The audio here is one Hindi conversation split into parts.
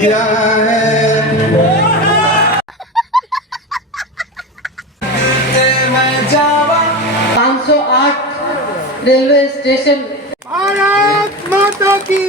दिया है। 508 रेलवे स्टेशन। भारत माता की।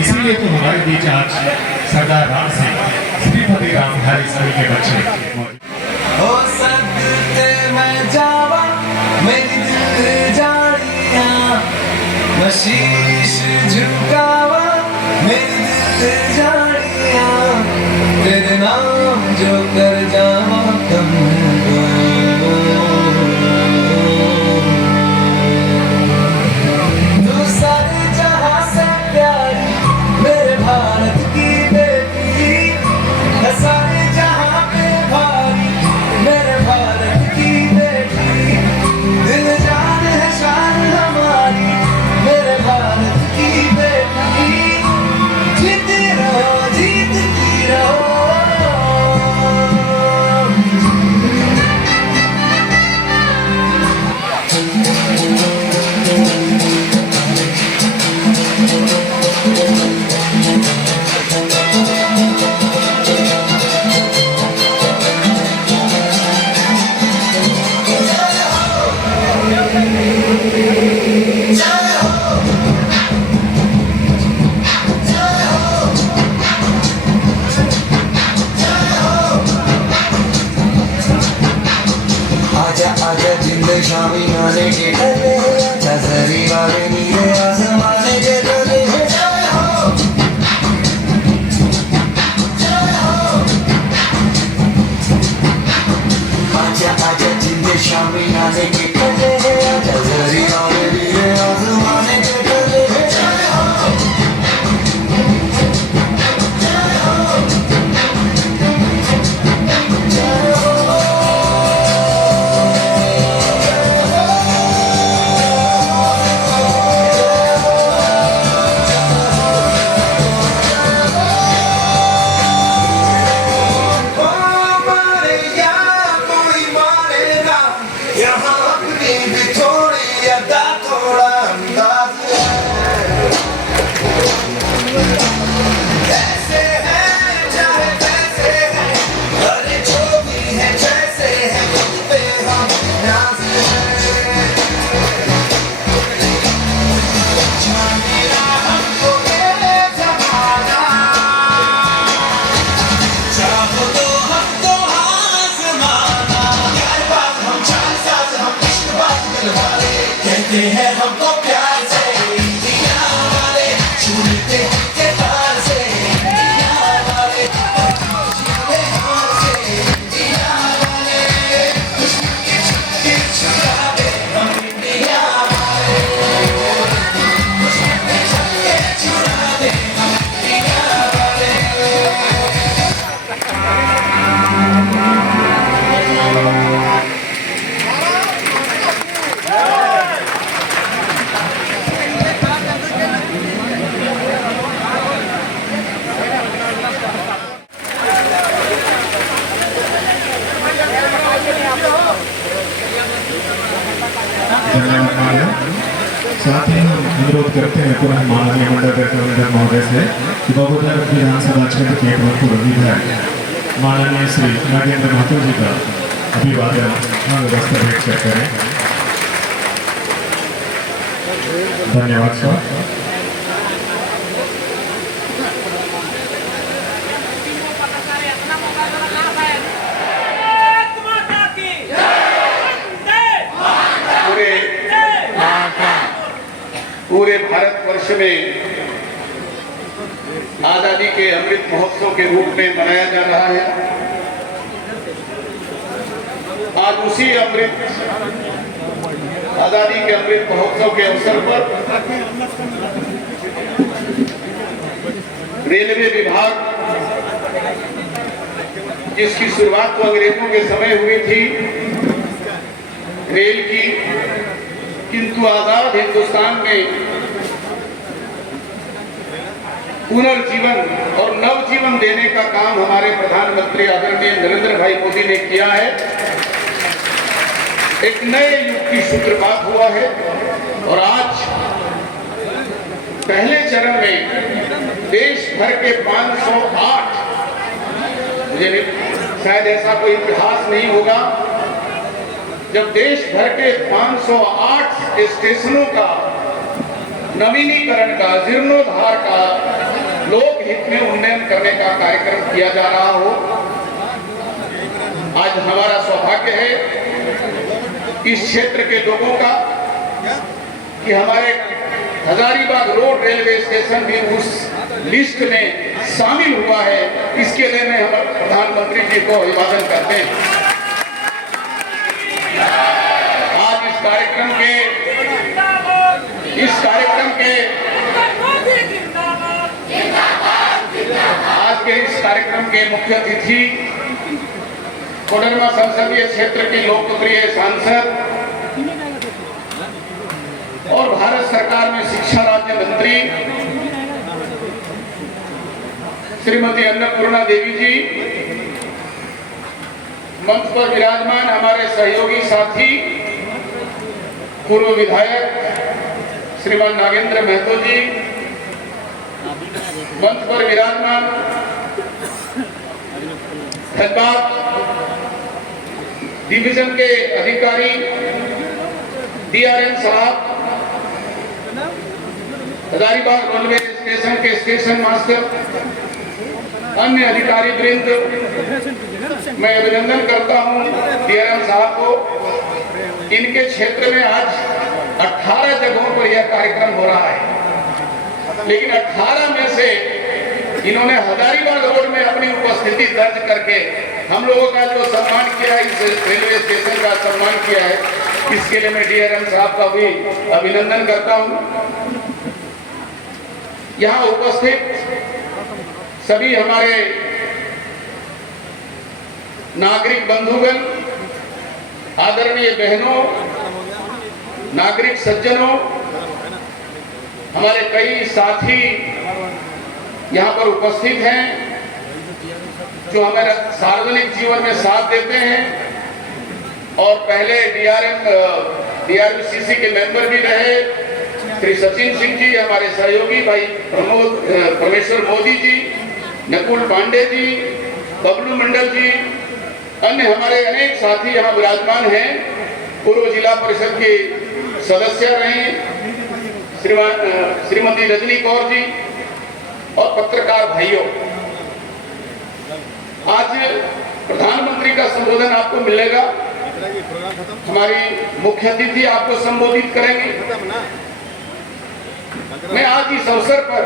इसीलिए तो हमारे बीच आज सरदार राम सिंह, श्रीपति रामधारी सिंह के बच्चे हो सकते मैं जावा मेरी दिल जानिया शीश झुकावा मेरी दिल जानिया तेरे नाम जो कर जावा तुमको तू सारे जहां से प्यारी मेरे भारत की बेटी है सारे जहां पे भारी मेरे भारत की बेटी दिल जान है शान हमारी मेरे भारत की बेटी जीतती रहो डले नजरी वाले नीले आसमाने के डले जय हो आजा आजा जिंदे शामी नाने के डले नजरी वाले नीले आसमाने के डले जय हो यहाँ अपनी भी थोड़ी अदा थोड़ा अंदाज कैसे है चाहे कैसे है अरे जो भी है जैसे है खुद पे हम नाज है जानेगा हमको ये जमाना चाहो तो हम तो आज़माना प्यार बात हम चाल साज हम इश्क बात दिलवाले कहते हैं हमको प्यार से दिया वाले छूते के तार से दिया वाले छूते हार से दिया वाले खुशबू के छुड़ावे हम दिया वाले खुशबू के छुड़ावे हम दिया वाले साथ ही हम अनुरोध करते हैं पुनः माननीय मंडल डायरेक्टर महोदय से कि बगोदर विधानसभा क्षेत्र के पूर्व विधायक माननीय श्री नागेंद्र महतो जी का अभिवादन व्यवस्था भेंट कर करें। धन्यवाद सर। पूरे भारतवर्ष में आजादी के अमृत महोत्सव के रूप में मनाया जा रहा है। आज उसी आजादी के अमृत महोत्सव के अवसर पर रेलवे विभाग जिसकी शुरुआत तो अंग्रेजों के समय हुई थी रेल की, किंतु आजाद हिंदुस्तान में पुनर्जीवन और नवजीवन देने का काम हमारे प्रधानमंत्री आदरणीय नरेंद्र भाई मोदी ने किया है। एक नए युग की सूत्रपात हुआ है और आज पहले चरण में देश भर के 508, मुझे शायद ऐसा कोई इतिहास नहीं होगा जब देश भर के 508 स्टेशनों का नवीनीकरण का, जीर्णोद्धार का, लोक हित में उन्नयन करने का कार्यक्रम किया जा रहा हो। आज हमारा सौभाग्य है इस क्षेत्र के लोगों का कि हमारे हजारीबाग रोड रेलवे स्टेशन भी उस लिस्ट में शामिल हुआ है। इसके लिए मैं हमारे प्रधानमंत्री जी को अभिवादन करते हैं। आज इस कार्यक्रम के मुख्य अतिथि कोडरमा संसदीय क्षेत्र के लोकप्रिय सांसद और भारत सरकार में शिक्षा राज्य मंत्री श्रीमती अन्नपूर्णा देवी जी, मंच पर विराजमान हमारे सहयोगी साथी पूर्व विधायक श्रीमान नागेंद्र महतो जी, मंच पर विराजमान धनबाद डिवीजन के अधिकारी DRM साहब, हजारीबाग रेलवे स्टेशन के स्टेशन मास्टर, अन्य अधिकारी वृंद, मैं अभिनंदन करता हूं DRM साहब को। इनके क्षेत्र में आज कार्यक्रम हो रहा है, लेकिन 18 में से इन्होंने हजारीबाग रोड में अपनी उपस्थिति दर्ज करके हम लोगों का जो सम्मान किया है, इस रेलवे स्टेशन का सम्मान किया है, इसके लिए मैं डीआरएम साहब का भी अभिनंदन करता हूं। यहाँ उपस्थित सभी हमारे नागरिक बंधुगण, आदरणीय बहनों, नागरिक सज्जनों, हमारे कई साथी यहाँ पर उपस्थित हैं जो हमारे सार्वजनिक जीवन में साथ देते हैं और पहले डीआरसीसी के मेंबर भी रहे, श्री सचिन सिंह जी, हमारे सहयोगी भाई परमेश्वर मोदी जी, नकुल पांडे जी, बबलू मंडल जी, अन्य हमारे अनेक साथी यहाँ विराजमान हैं, पूर्व जिला परिषद के सदस्य रहे श्रीमती रजनी कौर जी और पत्रकार भाइयों, आज प्रधानमंत्री का संबोधन आपको मिलेगा। हमारी मुख्य अतिथि आपको संबोधित करेंगे। मैं आज इस अवसर पर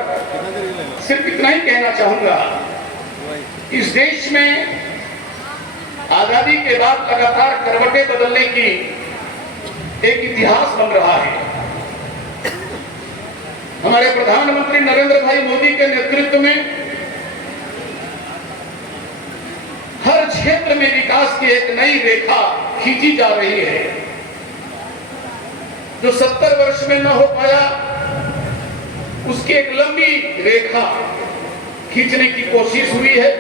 सिर्फ इतना ही कहना चाहूंगा, इस देश में आजादी के बाद लगातार करवटें बदलने की एक इतिहास बन रहा है। हमारे प्रधानमंत्री नरेंद्र भाई मोदी के नेतृत्व में हर क्षेत्र में विकास की एक नई रेखा खींची जा रही है। जो 70 वर्ष में न हो पाया, उसकी एक लंबी रेखा खींचने की कोशिश हुई है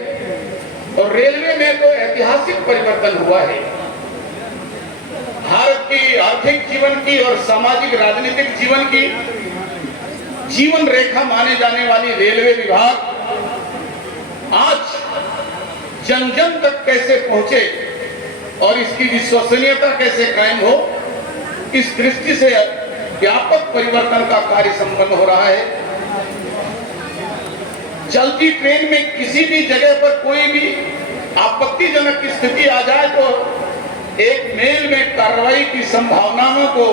और रेलवे में तो ऐतिहासिक परिवर्तन हुआ है। भारत की आर्थिक जीवन की और सामाजिक राजनीतिक जीवन की जीवन रेखा माने जाने वाली रेलवे विभाग आज जन जन तक कैसे पहुंचे और इसकी विश्वसनीयता कैसे कायम हो, इस दृष्टि से व्यापक परिवर्तन का कार्य संपन्न हो रहा है। चलती ट्रेन में किसी भी जगह पर कोई भी आपत्तिजनक स्थिति आ जाए तो एक मेल में कार्रवाई की संभावनाओं को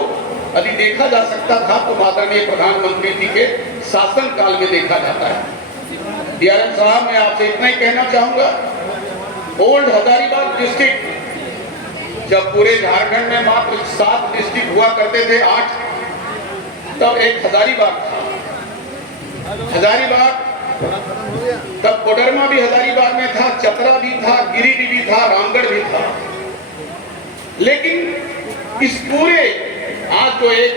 यदि देखा जा सकता था तो आदरणीय प्रधानमंत्री जी के शासन काल में देखा जाता है। डीआरएम साहब, मैं आपसे इतना ही कहना चाहूंगा, ओल्ड हजारीबाग डिस्ट्रिक्ट जब पूरे झारखंड में मात्र 7 डिस्ट्रिक्ट हुआ करते थे, 8, तब एक हजारीबाग था। हजारीबाग तब कोडरमा भी हजारीबाग में था, चतरा भी था, गिरिडीह भी था, रामगढ़ भी था। लेकिन इस पूरे आज तो एक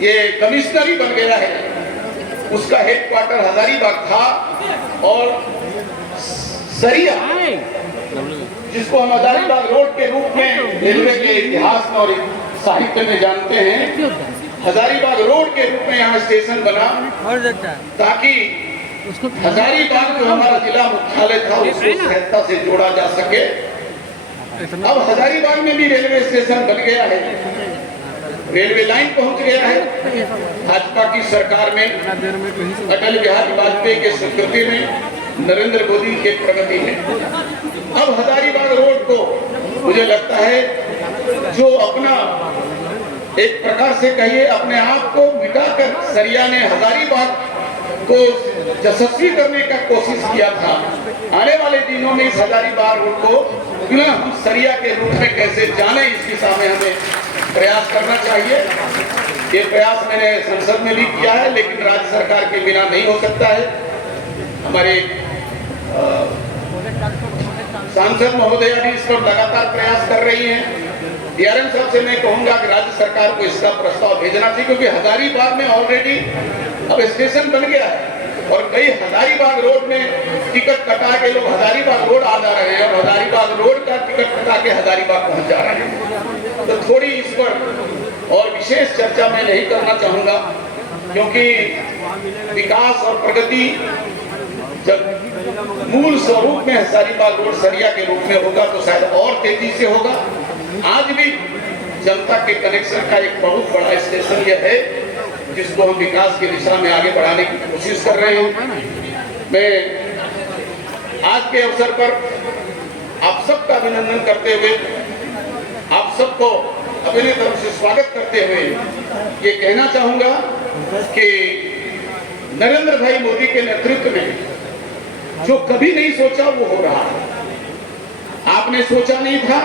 ये कमिश्नरी बन गया है, उसका हेडक्वार्टर हजारीबाग था और सरिया, जिसको हम हजारीबाग रोड के रूप में रेलवे के इतिहास में और साहित्य में जानते हैं, हजारीबाग रोड के रूप में यहाँ स्टेशन बना ताकि हजारीबाग जो हमारा जिला मुख्यालय था उसको सहजता से जोड़ा जा सके। अब हजारीबाग में भी रेलवे स्टेशन बन गया है, रेलवे लाइन पहुंच गया है। भाजपा की सरकार में, अटल बिहारी वाजपेयी के स्वीकृति में, नरेंद्र मोदी के प्रगति में अब हजारीबाग रोड को मुझे लगता है जो अपना एक प्रकार से कहिए अपने आप को मिटाकर सरिया ने हजारीबाग को यशस्वी करने का कोशिश किया था। आने वाले दिनों में इस हजारीबाग रोड को पुनः हम सरिया के रूप में कैसे जाने, इस दिशा में हमें प्रयास करना चाहिए। ये प्रयास मैंने संसद में भी किया है, लेकिन राज्य सरकार के बिना नहीं हो सकता है। हमारे सांसद महोदय भी इस पर लगातार प्रयास कर रही हैं। डीआरएम साहब से मैं कहूंगा कि राज्य सरकार को इसका प्रस्ताव भेजना चाहिए, क्योंकि हजारीबाग में ऑलरेडी अब स्टेशन बन गया है और कई हजारीबाग रोड में टिकट कटा के लोग हजारीबाग रोड आ जा रहे हैं और हजारीबाग रोड का टिकट कटा के हजारीबाग पहुंच जा रहे हैं। तो थोड़ी इस पर और विशेष चर्चा मैं नहीं करना चाहूंगा, क्योंकि विकास और प्रगति जब मूल स्वरूप में हजारीबाग रोड सरिया के रूप में होगा तो शायद और तेजी से होगा। आज भी जनता के कनेक्शन का एक बहुत बड़ा स्टेशन यह है जिसको हम विकास की दिशा में आगे बढ़ाने की कोशिश कर रहे हैं। मैं आज के अवसर पर आप सबका अभिनंदन करते हुए आप सबको अपनी तरफ से स्वागत करते हुए ये कहना चाहूंगा कि नरेंद्र भाई मोदी के नेतृत्व में जो कभी नहीं सोचा वो हो रहा है। आपने सोचा नहीं था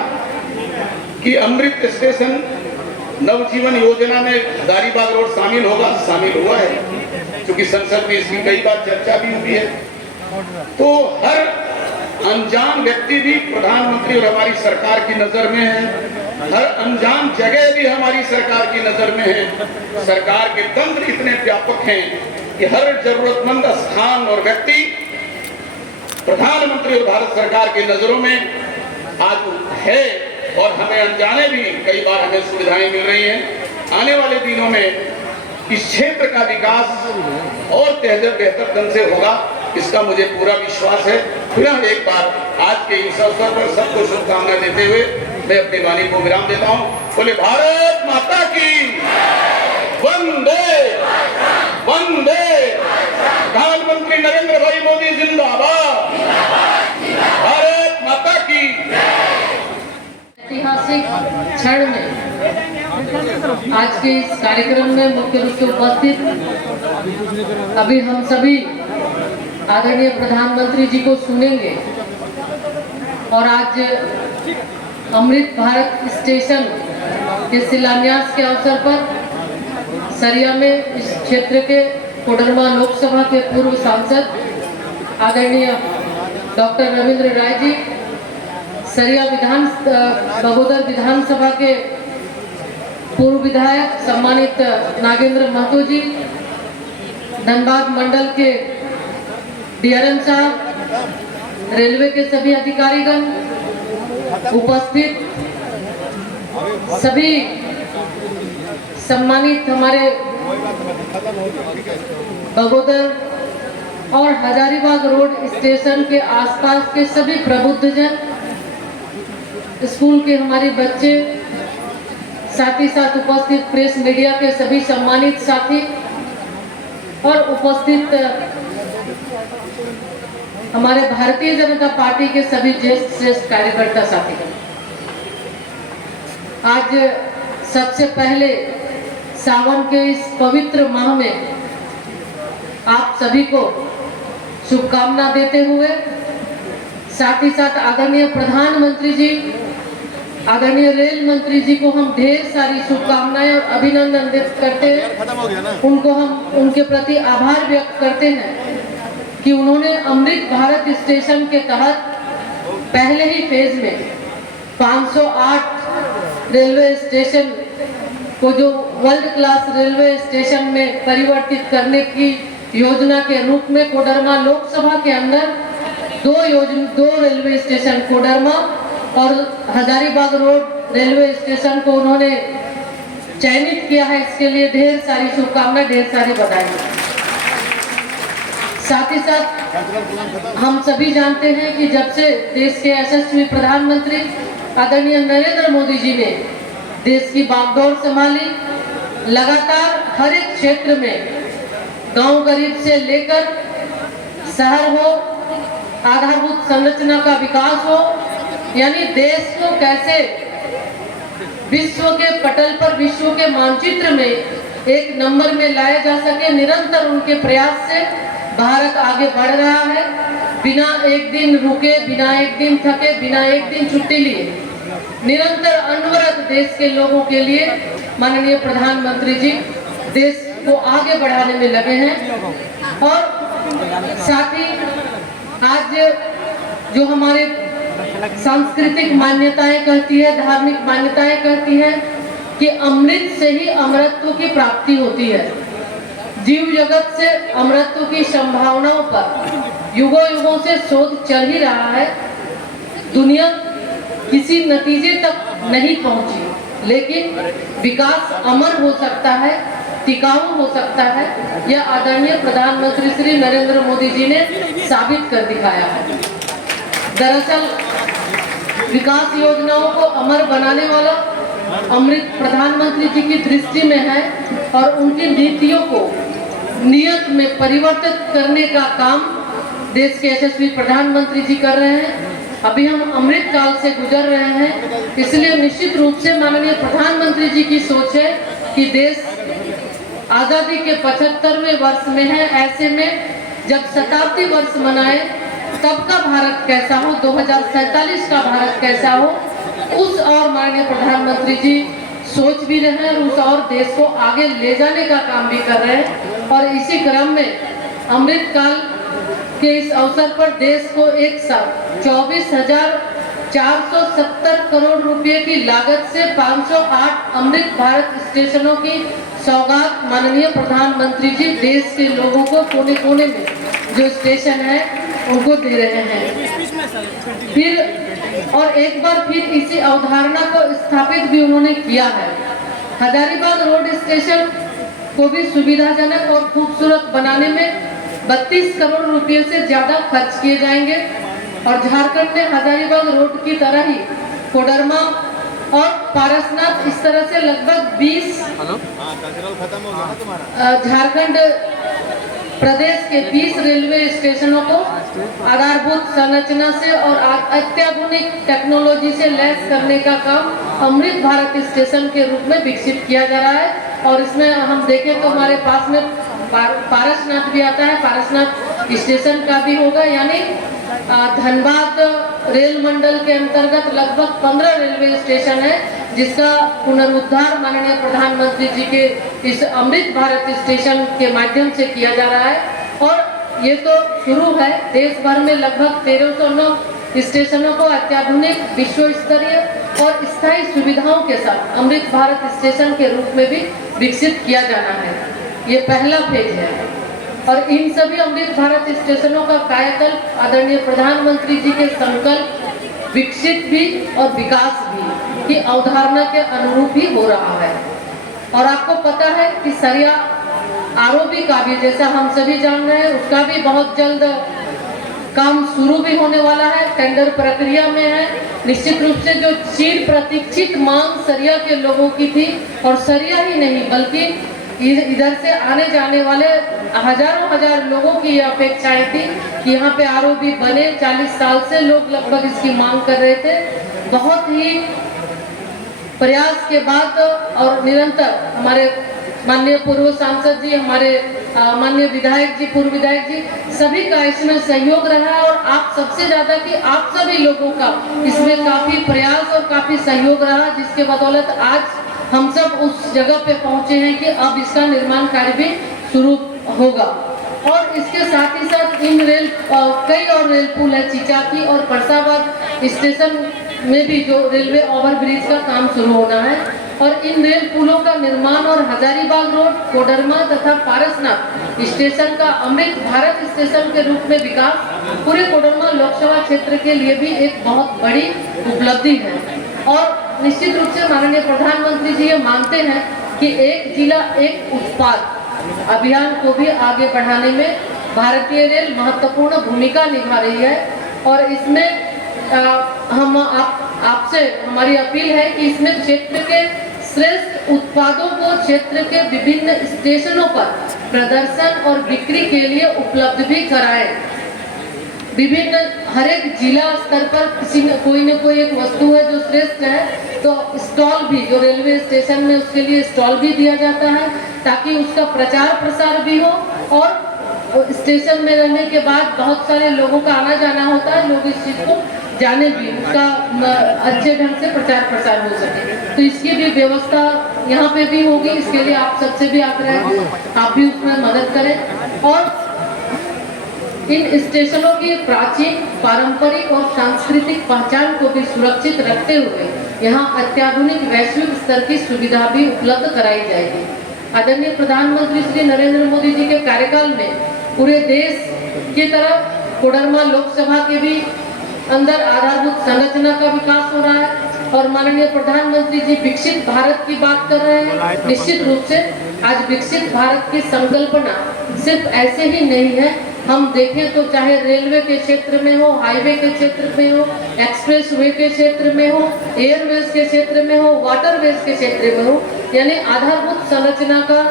कि अमृत स्टेशन नवजीवन योजना में हजारीबाग रोड शामिल होगा, शामिल हुआ है, क्योंकि संसद में इसकी कई बार चर्चा भी हुई है। तो हर अनजान व्यक्ति भी प्रधानमंत्री और हमारी सरकार की नजर में है, हर अनजान जगह भी हमारी सरकार की नजर में है। सरकार के तंत्र इतने व्यापक हैं कि हर जरूरतमंद स्थान और व्यक्ति प्रधानमंत्री और भारत सरकार की नजरों में आज है, और हमें अनजाने भी कई बार हमें सुविधाएं मिल रही हैं। आने वाले दिनों में इस क्षेत्र का विकास और बेहतर ढंग से होगा, इसका मुझे पूरा विश्वास है। पुनः एक बार आज के इस अवसर पर सबको शुभकामना देते हुए मैं अपनी वाणी को विराम देता हूँ। बोले भारत माता की वंदे वंदे। प्रधानमंत्री नरेंद्र भाई मोदी जिंदाबाद। भारत माता की। ऐतिहासिक क्षण में आज के इस कार्यक्रम में मुख्य रूप से उपस्थित अभी हम सभी आदरणीय प्रधानमंत्री जी को सुनेंगे, और आज अमृत भारत स्टेशन के शिलान्यास के अवसर पर सरिया में इस क्षेत्र के कोडरमा लोकसभा के पूर्व सांसद आदरणीय डॉक्टर रविंद्र राय जी, सरिया बगोदर विधानसभा के पूर्व विधायक सम्मानित नागेंद्र महतो जी, धनबाद मंडल के डीआरएम साहब, रेलवे के सभी अधिकारीगण, उपस्थित सभी सम्मानित हमारे बगोदर और हजारीबाग रोड स्टेशन के आसपास के सभी प्रबुद्धजन, स्कूल के हमारे बच्चे, साथ ही साथ उपस्थित प्रेस मीडिया के सभी सम्मानित साथी और उपस्थित हमारे भारतीय जनता पार्टी के सभी ज्येष्ठ श्रेष्ठ कार्यकर्ता साथी। आज सबसे पहले सावन के इस पवित्र माह में आप सभी को शुभकामना देते हुए, साथ ही साथ आदरणीय प्रधानमंत्री जी, आदरणीय रेल मंत्री जी को हम ढेर सारी शुभकामनाएं और अभिनंदन व्यक्त करते हैं। उनको हम उनके प्रति आभार व्यक्त करते हैं कि उन्होंने अमृत भारत स्टेशन के तहत पहले ही फेज में 508 रेलवे स्टेशन को जो वर्ल्ड क्लास रेलवे स्टेशन में परिवर्तित करने की योजना के रूप में कोडरमा लोकसभा के अंदर दो रेलवे स्टेशन कोडरमा और हजारीबाग रोड रेलवे स्टेशन को उन्होंने चयनित किया है। इसके लिए ढेर सारी शुभकामनाएं, ढेर सारी बधाई। साथ ही साथ हम सभी जानते हैं कि जब से देश के यशस्वी प्रधानमंत्री आदरणीय नरेंद्र मोदी जी ने देश की बागडोर संभाली, लगातार हर एक क्षेत्र में गांव गरीब से लेकर शहर हो, आधारभूत संरचना का विकास हो, यानी देश को कैसे विश्व के पटल पर, विश्व के मानचित्र में एक नंबर में लाया जा सके, निरंतर उनके प्रयास से भारत आगे बढ़ रहा है। बिना एक दिन रुके, बिना एक दिन थके, बिना एक दिन छुट्टी लिए, निरंतर अनवरत देश के लोगों के लिए माननीय प्रधानमंत्री जी देश को आगे बढ़ाने में लगे हैं। और साथ ही आज जो हमारे सांस्कृतिक मान्यताएं कहती है, धार्मिक मान्यताएं कहती है कि अमृत से ही अमरत्व की प्राप्ति होती है। जीव जगत से अमरत्व की संभावनाओं पर युगों युगों से शोध चल ही रहा है। दुनिया किसी नतीजे तक नहीं पहुंची, लेकिन विकास अमर हो सकता है, टिकाऊ हो सकता है, यह आदरणीय प्रधानमंत्री श्री नरेंद्र मोदी जी ने साबित कर दिखाया है। दरअसल विकास योजनाओं को अमर बनाने वाला अमृत प्रधानमंत्री जी की दृष्टि में है, और उनकी नीतियों को नियत में परिवर्तित करने का काम देश के यशस्वी प्रधानमंत्री जी कर रहे हैं। अभी हम अमृत काल से गुजर रहे हैं, इसलिए निश्चित रूप से माननीय प्रधानमंत्री जी की सोच है कि देश आजादी के 75वें वर्ष में है। ऐसे में जब शताब्दी वर्ष मनाए तब का भारत कैसा हो, 2047 का भारत कैसा हो, उस और माननीय प्रधानमंत्री जी सोच भी रहे हैं और उस और देश को आगे ले जाने का काम भी कर रहे हैं। और इसी क्रम में अमृत काल के इस अवसर पर देश को एक साथ 24,470 करोड़ रुपए की लागत से 508 अमृत भारत स्टेशनों की सौगात माननीय प्रधानमंत्री जी देश के लोगों को कोने कोने में जो स्टेशन है उनको दे रहे हैं। फिर और एक बार फिर इसी अवधारणा को स्थापित भी उन्होंने किया है। हजारीबाग रोड स्टेशन को भी सुविधाजनक और खूबसूरत बनाने में 32 करोड़ रुपए से ज्यादा खर्च किए जाएंगे और झारखंड में हजारीबाग रोड की तरह ही कोडरमा और पारसनाथ इस तरह से लगभग 20 झारखंड प्रदेश के 20 रेलवे स्टेशनों को आधारभूत संरचना से और अत्याधुनिक टेक्नोलॉजी से लैस करने का काम अमृत भारत स्टेशन के रूप में विकसित किया जा रहा है। और इसमें हम देखें तो हमारे पास में पारसनाथ भी आता है, पारसनाथ स्टेशन का भी होगा, यानी धनबाद रेल मंडल के अंतर्गत लगभग 15 रेलवे स्टेशन है जिसका पुनरुद्धार माननीय प्रधानमंत्री जी के इस अमृत भारत स्टेशन के माध्यम से किया जा रहा है। और ये तो शुरू है, देश भर में लगभग 1309 स्टेशनों को अत्याधुनिक विश्व स्तरीय और स्थायी सुविधाओं के साथ अमृत भारत स्टेशन के रूप में भी विकसित किया जाना है। ये पहला फेज है और इन सभी अमृत भारत स्टेशनों का कायाकल्प आदरणीय प्रधानमंत्री जी के संकल्प विकसित भी और विकास भी की अवधारणा के अनुरूप ही हो रहा है। और आपको पता है कि सरिया आरओबी का भी, जैसा हम सभी जान रहे हैं, उसका भी बहुत जल्द काम शुरू भी होने वाला है, टेंडर प्रक्रिया में है। निश्चित रूप से जो चिर प्रतीक्षित मांग सरिया के लोगों की थी, और सरिया ही नहीं बल्कि इधर से आने जाने वाले हजारों हजार लोगों की ये अपेक्षाएं थी कि यहाँ पे आरओबी बने। 40 साल से लोग लगभग इसकी मांग कर रहे थे। बहुत ही प्रयास के बाद और निरंतर हमारे माननीय पूर्व सांसद जी, हमारे माननीय विधायक जी, पूर्व विधायक जी, सभी का इसमें सहयोग रहा है। और आप सबसे ज्यादा कि आप सभी लोगों का इसमें काफी प्रयास और काफी सहयोग रहा, जिसके बदौलत आज हम सब उस जगह पे पहुंचे हैं कि अब इसका निर्माण कार्य भी शुरू होगा। और इसके साथ ही साथ इन कई और रेल पुल है, चिचाकी और परसाबाद स्टेशन में भी जो रेलवे ओवरब्रिज का काम शुरू होना है। और इन रेल पुलों का निर्माण और हजारीबाग रोड, कोडरमा तथा पारसनाथ स्टेशन का अमृत भारत स्टेशन के रूप में विकास पूरे कोडरमा लोकसभा क्षेत्र के लिए भी एक बहुत बड़ी उपलब्धि है। और निश्चित रूप से माननीय प्रधानमंत्री जी ये मानते हैं कि एक जिला एक उत्पाद अभियान को भी आगे बढ़ाने में भारतीय रेल महत्वपूर्ण भूमिका निभा रही है। और इसमें हम आपसे हमारी अपील है कि इसमें क्षेत्र के श्रेष्ठ उत्पादों को क्षेत्र के विभिन्न स्टेशनों पर प्रदर्शन और बिक्री के लिए उपलब्ध भी कराएं। विभिन्न हर एक जिला स्तर पर किसी न कोई एक वस्तु है जो श्रेष्ठ है, तो स्टॉल भी जो रेलवे स्टेशन में उसके लिए स्टॉल भी दिया जाता है ताकि उसका प्रचार प्रसार भी हो। और स्टेशन में रहने के बाद बहुत सारे लोगों का आना जाना होता है, लोग इस चीज को जाने भी, उसका अच्छे ढंग से प्रचार प्रसार हो सके, तो इसकी भी व्यवस्था यहाँ पे भी होगी। इसके लिए आप सबसे भी आग्रह है आप भी उसमें मदद करें। और इन स्टेशनों की प्राचीन, पारंपरिक और सांस्कृतिक पहचान को भी सुरक्षित रखते हुए यहाँ अत्याधुनिक वैश्विक स्तर की सुविधा भी उपलब्ध कराई जाएगी। आदरणीय प्रधानमंत्री श्री नरेंद्र मोदी जी के कार्यकाल में पूरे देश की तरह कोडरमा लोकसभा के भी अंदर आधारभूत संरचना का विकास हो रहा है। और माननीय प्रधानमंत्री जी विकसित भारत की बात कर रहे हैं। निश्चित रूप से आज विकसित भारत की संकल्पना सिर्फ ऐसे ही नहीं है, हम देखें तो चाहे रेलवे के क्षेत्र में हो, हाईवे के क्षेत्र में हो, एक्सप्रेस वे के क्षेत्र में हो, एयरवेज के क्षेत्र में हो, वाटरवेज के क्षेत्र में हो, यानी आधारभूत संरचना का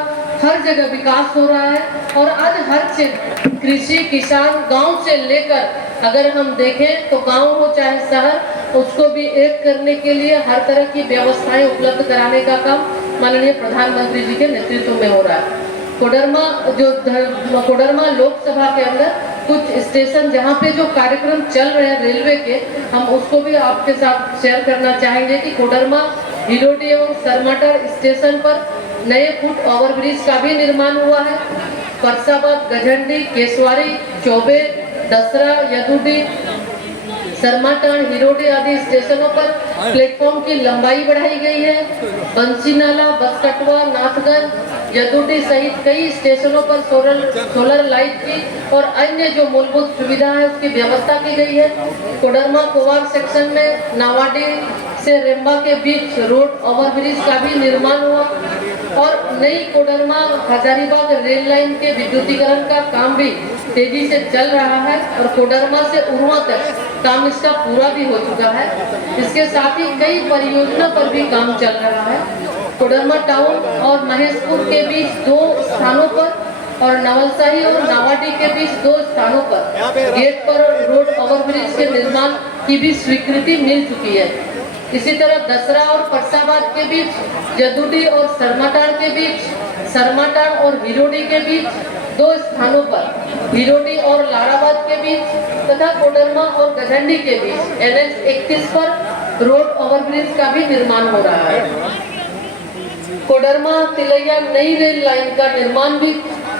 हर जगह विकास हो रहा है। और आज हर क्षेत्र कृषि, किसान, गांव से लेकर अगर हम देखें तो गांव हो चाहे शहर, उसको भी एक करने के लिए हर तरह की व्यवस्थाएं उपलब्ध कराने का काम माननीय प्रधानमंत्री जी के नेतृत्व में हो रहा है। कोडरमा लोकसभा के अंदर कुछ स्टेशन जहाँ पे जो कार्यक्रम चल रहे हैं रेलवे के, हम उसको भी आपके साथ शेयर करना चाहेंगे कि कोडरमा, हिरोडी एवं सरमाटर स्टेशन पर नए फुट ओवरब्रिज का भी निर्माण हुआ है। परसाबाद, गझंडी, केसवारी, चौबे, दसरा, यदुडी, सरमाटान, हिरोडी आदि स्टेशनों पर प्लेटफॉर्म की लंबाई बढ़ाई गई है। बंसीनाला, बसकटवा, नाथगंज, यदुडी सहित कई स्टेशनों पर सोलर लाइट की और अन्य जो मूलभूत सुविधा है उसकी व्यवस्था की गई है। कोडरमा कोवार सेक्शन में नावाडी से रेम्बा के बीच रोड ओवरब्रिज का भी निर्माण हुआ और नई कोडरमा हजारीबाग रेल लाइन के विद्युतीकरण का काम भी तेजी से चल रहा है और कोडरमा से उरुआ तक काम इसका पूरा भी हो चुका है। इसके साथ ही कई परियोजना पर भी काम चल रहा है। कोडरमा टाउन और महेशपुर के बीच 2 स्थानों पर और नवलसाही और नावाडी के बीच 2 स्थानों पर गेट पर रोड ओवरब्रिज के निर्माण की भी स्वीकृति मिल चुकी है। इसी तरह दसरा और परसाबाद के बीच, यदुडी और सरमाटार के बीच, सरमाटार और हिरोडी के बीच 2 स्थानों पर, हिरोडी और लाराबाद के बीच तथा कोडरमा और गझंडी के बीच NH 31 पर रोड ओवरब्रिज का भी निर्माण हो रहा है। कोडरमा तिलैया नई रेल लाइन का निर्माण भी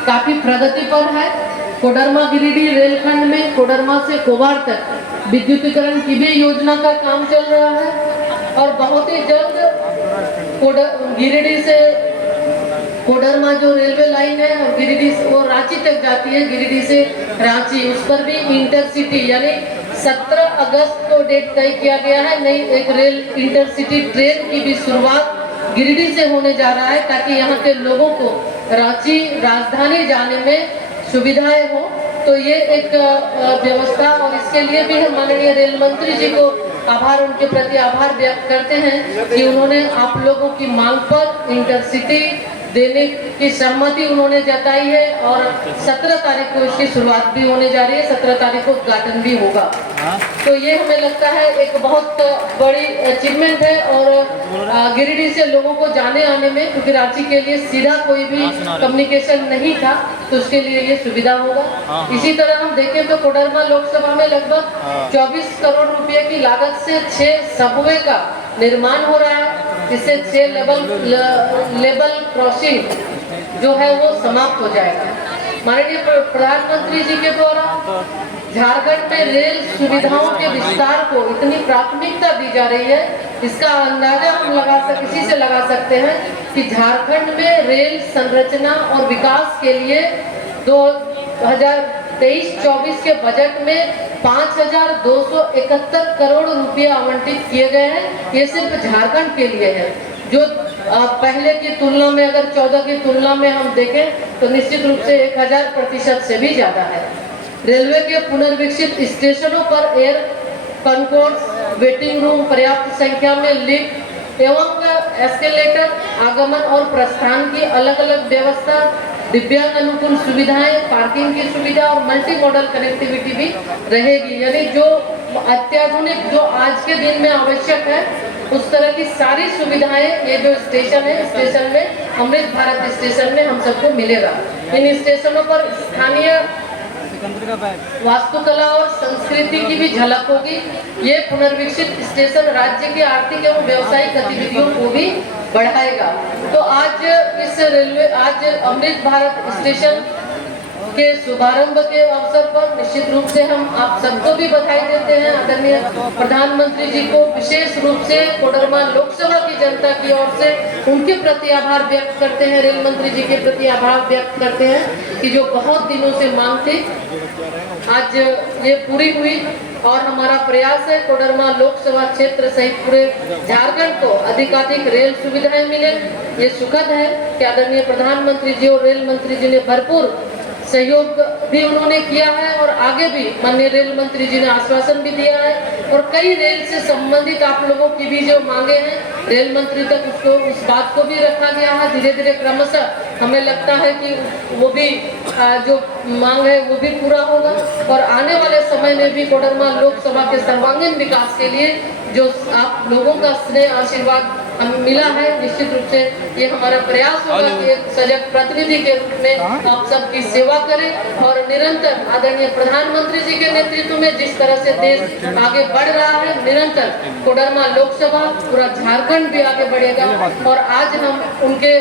काफी प्रगति पर है। कोडरमा गिरिडीह रेलखंड में कोडरमा से कोवार तक विद्युतीकरण की भी योजना का काम चल रहा है और बहुत ही जल्द गिरिडीह से कोडरमा जो रेलवे लाइन है और गिरिडीह से वो रांची तक जाती है, गिरिडीह से रांची, उस पर भी इंटरसिटी यानी 17 अगस्त को डेट तय किया गया है। नई एक रेल इंटरसिटी ट्रेन की भी शुरुआत गिरिडीह से होने जा रहा है ताकि यहाँ के लोगों को रांची राजधानी जाने में सुविधाएं हो। तो ये एक व्यवस्था और इसके लिए भी हम माननीय रेल मंत्री जी को उनके प्रति आभार व्यक्त करते हैं कि उन्होंने आप लोगों की मांग पर इंटरसिटी देने की सहमति उन्होंने जताई है और 17 तारीख को इसकी शुरुआत भी होने जा रही है, 17 तारीख को उद्घाटन भी होगा। तो ये हमें लगता है एक बहुत बड़ी अचीवमेंट है और गिरिडीह से लोगों को जाने आने में, क्योंकि रांची के लिए सीधा कोई भी कम्युनिकेशन नहीं था, तो उसके लिए ये सुविधा होगा। इसी तरह हम देखें तो कोडरमा लोकसभा में लगभग 24 करोड़ रुपए की लागत से 6 सबवे का निर्माण हो रहा है। इससे 6 लेवल क्रॉसिंग जो है वो समाप्त हो जाएगा। माननीय प्रधानमंत्री जी के द्वारा झारखंड में रेल सुविधाओं के विस्तार को इतनी प्राथमिकता दी जा रही है, इसका अंदाजा हम इसी से लगा सकते हैं कि झारखंड में रेल संरचना और विकास के लिए 2023-24 के बजट में 5,271 करोड़ रुपए आवंटित किए गए हैं। ये सिर्फ झारखंड के लिए है, जो पहले की तुलना में अगर 14 की तुलना में हम देखें तो निश्चित रूप से 1000% से भी ज्यादा है। रेलवे के पुनर्विकसित स्टेशनों पर एयर कॉन्कोर्स, वेटिंग रूम, पर्याप्त संख्या में लिफ्ट एवं एस्केलेटर, आगमन और प्रस्थान की अलग अलग व्यवस्था, दिव्यांग अनुकूल सुविधाएं, पार्किंग की सुविधा और मल्टी मॉडल कनेक्टिविटी भी रहेगी। यानी जो अत्याधुनिक, जो आज के दिन में आवश्यक है, उस तरह की सारी सुविधाएं ये जो स्टेशन है, स्टेशन में अमृत भारत स्टेशन में हम सबको मिलेगा। इन स्टेशनों पर स्थानीय वास्तुकला और संस्कृति की भी झलक होगी। ये पुनर्विकसित स्टेशन राज्य की आर्थिक एवं व्यवसायिक गतिविधियों को भी बढ़ाएगा। तो आज अमृत भारत स्टेशन के शुभारंभ के अवसर पर निश्चित रूप से हम आप सबको भी बधाई देते हैं। आदरणीय प्रधानमंत्री जी को विशेष रूप से कोडरमा लोकसभा की जनता की ओर से उनके प्रति आभार व्यक्त करते हैं, रेल मंत्री जी के प्रति आभार व्यक्त करते हैं कि जो बहुत दिनों से मांग थी आज ये पूरी हुई और हमारा प्रयास है कोडरमा लोकसभा क्षेत्र सहित पूरे झारखंड को अधिकाधिक रेल सुविधाएं मिले। ये सुखद है कि आदरणीय प्रधानमंत्री जी और रेल मंत्री जी ने भरपूर सहयोग भी उन्होंने किया है और आगे भी माननीय रेल मंत्री जी ने आश्वासन भी दिया है और कई रेल से संबंधित आप लोगों की भी जो मांगे हैं रेल मंत्री तक उस बात को भी रखा गया है। धीरे धीरे क्रमशः हमें लगता है कि वो भी जो मांग है वो भी पूरा होगा और आने वाले समय में भी कोडरमा लोकसभा के सर्वांगीण विकास के लिए जो आप लोगों का स्नेह आशीर्वाद हमें मिला है, निश्चित रूप से ये हमारा प्रयास होगा कि एक सजग प्रतिनिधि के रूप में आप सबकी सेवा करें और निरंतर आदरणीय प्रधानमंत्री जी के नेतृत्व में जिस तरह से देश आगे बढ़ रहा है, निरंतर कोडरमा लोकसभा पूरा झारखंड भी आगे बढ़ेगा और आज हम उनके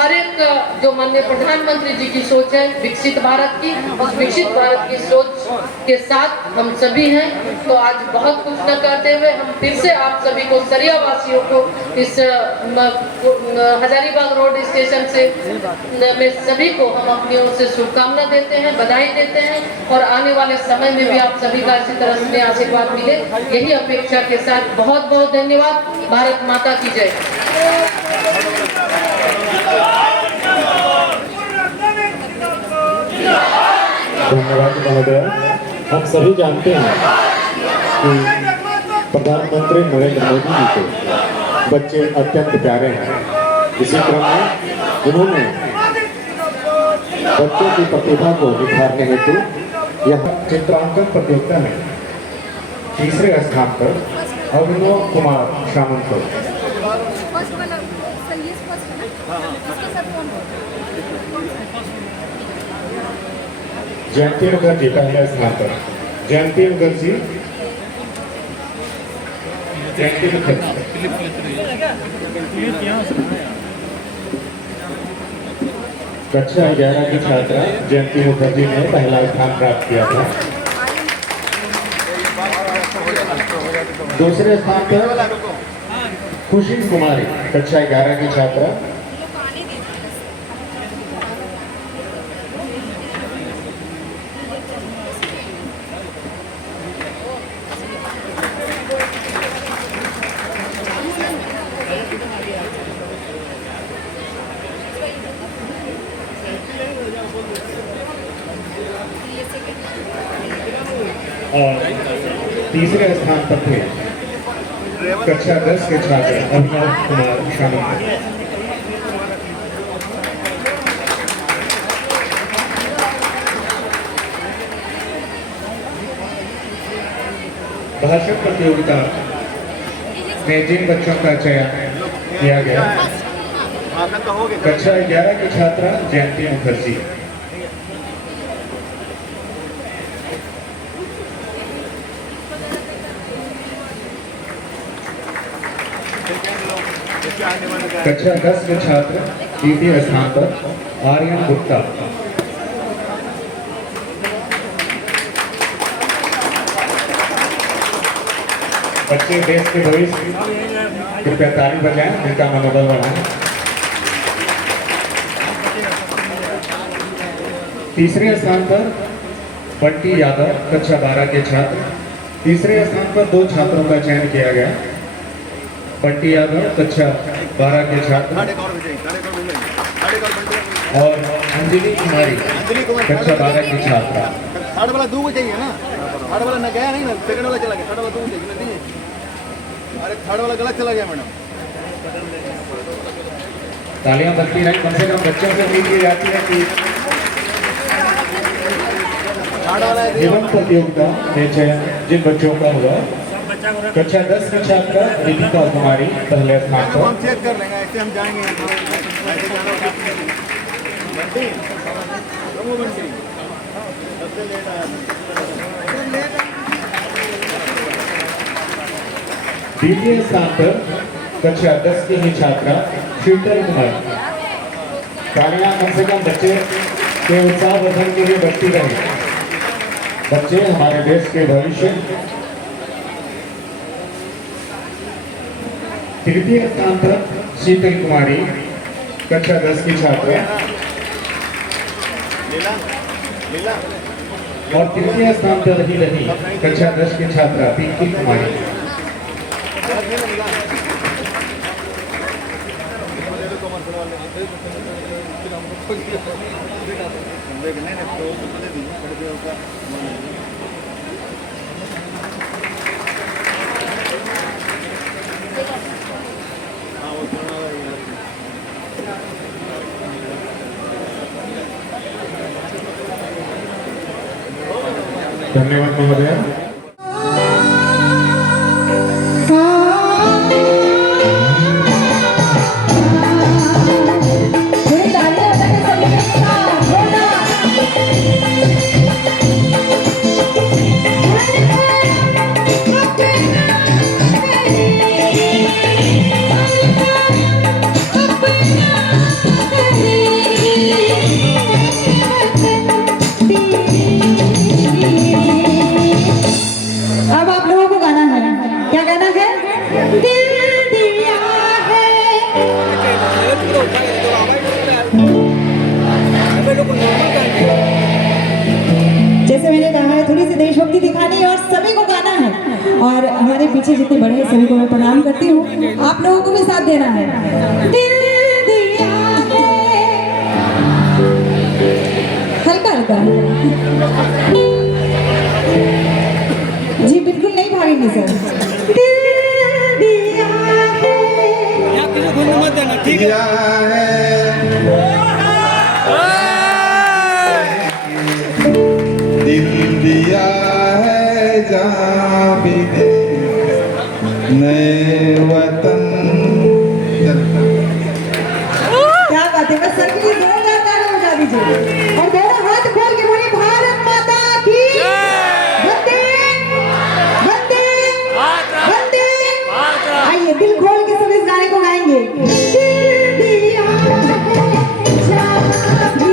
हर एक जो माननीय प्रधानमंत्री जी की सोच है विकसित भारत की, उस विकसित भारत की सोच के साथ हम सभी हैं। तो आज बहुत कुछ न करते हुए हम फिर से आप सभी को सरिया वासियों को इस हजारीबाग रोड स्टेशन से में सभी को हम अपनी ओर से शुभकामना देते हैं, बधाई देते हैं और आने वाले समय में भी आप सभी का इसी तरह से आशीर्वाद मिले, यही अपेक्षा के साथ बहुत बहुत धन्यवाद। भारत माता की जय। धन्यवाद महोदय। हम सभी जानते हैं कि प्रधानमंत्री नरेंद्र मोदी जी को बच्चे अत्यंत प्यारे हैं। इसी क्रम में उन्होंने बच्चों की प्रतिभा को निखारने हेतु यह चित्रांकन प्रतियोगिता में तीसरे स्थान पर अभिनव कुमार सामंत को, जयंती मुखर्जी पहले स्थान पर, जयंती मुखर्जी कक्षा 11 की छात्रा जयंती मुखर्जी ने पहला स्थान प्राप्त किया था। दूसरे स्थान पर खुशी कुमारी कक्षा 11 की छात्रा, और तीसरे स्थान पर थे कक्षा 10 के छात्र अभिनव कुमार शामिल। भाषण प्रतियोगिता में जिन बच्चों का चयन किया गया, कक्षा 11 की छात्रा जयंती मुखर्जी, कक्षा 10 के छात्र द्वितीय स्थान पर आर्यन गुप्ता, बच्चे देश के भविष्य, कृपया ताली बजाएं, जिनका मनोबल बढ़ाएं। तीसरे स्थान पर बंटी यादव कक्षा 12 के छात्र, तीसरे स्थान पर 2 छात्रों का चयन किया गया, बंटी यादव कक्षा 12 के छात्र और अंजलि कुमारी कक्षा 12 की छात्रा। थर्ड वाला 2 चाहिए ना, थर्ड वाला न गया नहीं ना, सेकंड वाला चला गया, थर्ड वाला 2 चाहिए नहीं। अरे थर्ड वाला गलत चला गया मैडम। तालियां बजती रही, कम से कम बच्चों से उम्मीद की जाती है कि जीवन प्रतियोगिता में चयन जिन बच्चों का हुआ, कक्षा 10 की छात्रा दीपिका कुमारी पहले स्थान पर, हम चेक कर लेंगे, ऐसे हम जाएंगे। द्वितीय स्थान पर कक्षा 10 की ही छात्रा शीतल कुमार। तालियां कम से कम बच्चे के उत्साह वर्धन के लिए बजती रहे। बच्चे हमारे देश के भविष्य। तृतीय स्थान पर शीतल कुमारी कक्षा 10 की छात्रा और तृतीय स्थान पर रही कक्षा 10 की छात्रा पिंकी कुमारी। धन्यवाद महोदय। अब आप लोगों को गाना है, क्या गाना है? दिल दिया है। जैसे मैंने कहा है, थोड़ी सी देशभक्ति दिखानी है और सभी को गाना है। और हमारे पीछे जितने बड़े हैं सभी को मैं प्रणाम करती हूँ। आप लोगों को भी साथ देना है। दिल दिया है, हल्का हल्का जी, बिल्कुल नहीं भागेंगे सर। दिल दिया है, दिया है दिल दिया है जहाँ भी दे नए वतन। क्या बात है, बस सर के लिए जोरदार ताली बजा दीजिए और दोनों हाथ खोल के बोलिए भारत माता की वंदे वंदे वंदे। आइए दिल खोल के सब इस गाने को गाएंगे। दिल दिया है जहाँ भी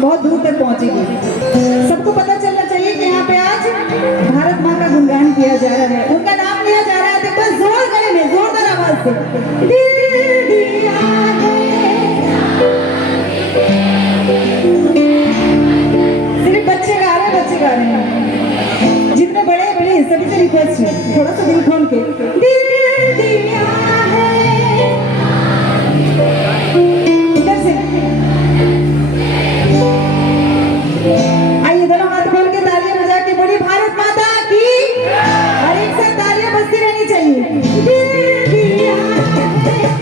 बहुत दूर तक पहुंचेगी। सबको पता चलना चाहिए कि यहाँ पे आज भारत माँ का गुणगान किया जा रहा है, उनका नाम लिया जा रहा है। तो बस जोर करें में जोरदार आवाज से दिल दिया है। सिर्फ बच्चे गा रहे हैं, बच्चे गा रहे हैं। जितने बड़े हैं प्लीज सभी से रिक्वेस्ट है थोड़ा सा दिल खोल के दिल दिया है। इधर से आइए दोनों हाथ खोल के तालियां बजा के बोलिए भारत माता की। और एक साथ तालियां बजती रहनी चाहिए। दिल दिया है।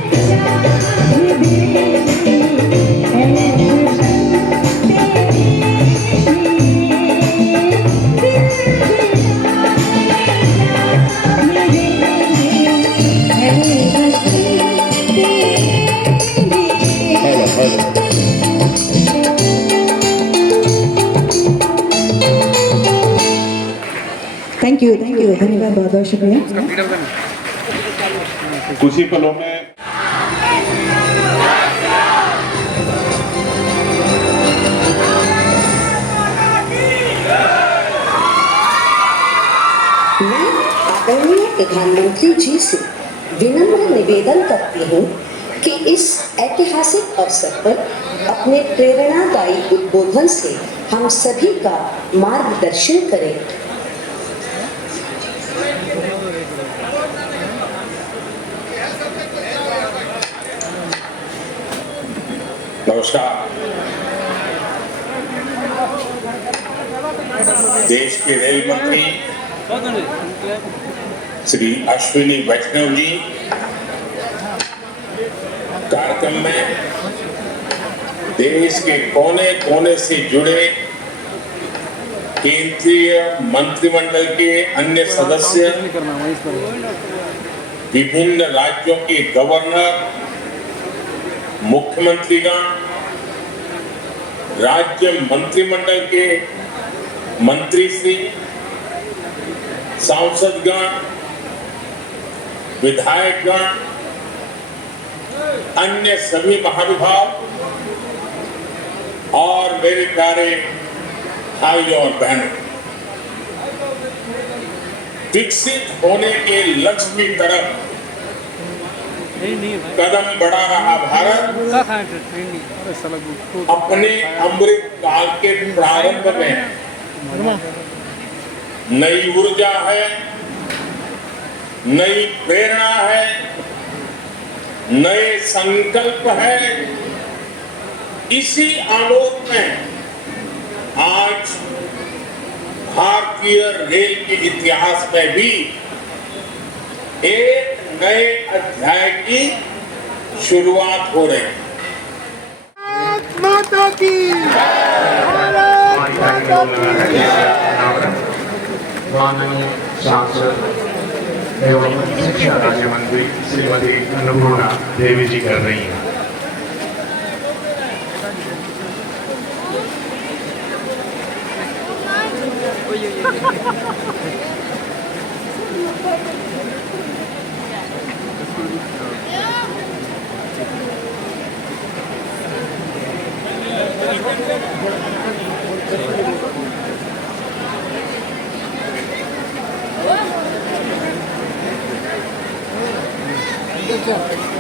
थैंक यू धन्यवाद, बहुत बहुत शुक्रिया। कुछ ही पलों में मैं आदरणीय प्रधानमंत्री जी से विनम्र निवेदन करती हूँ कि इस ऐतिहासिक अवसर पर अपने प्रेरणादायी उद्बोधन से हम सभी का मार्गदर्शन करें। नमस्कार। देश के रेल मंत्री श्री अश्विनी वैष्णव जी कार्यक्रम में देश के कोने कोने से जुड़े केंद्रीय मंत्रिमंडल के अन्य सदस्य, विभिन्न राज्यों के गवर्नर, मुख्यमंत्रीगण, राज्य मंत्रिमंडल के मंत्री श्री, सांसदगण, विधायकगण, अन्य सभी महानुभाव और मेरे प्यारे भाइयों और बहनों, विकसित होने के लक्ष्य की तरफ कदम बढ़ा रहा भारत अपने अमृत काल के प्रारंभ में नई ऊर्जा है, नई प्रेरणा है, नए संकल्प है। इसी आलोक में आज भारतीय रेल के इतिहास में भी एक नए अध्याय की शुरुआत हो रही है। माननीय सांसद एवं शिक्षा राज्य मंत्री श्रीमती अन्नपूर्णा देवी जी कर रही हैं। Good job.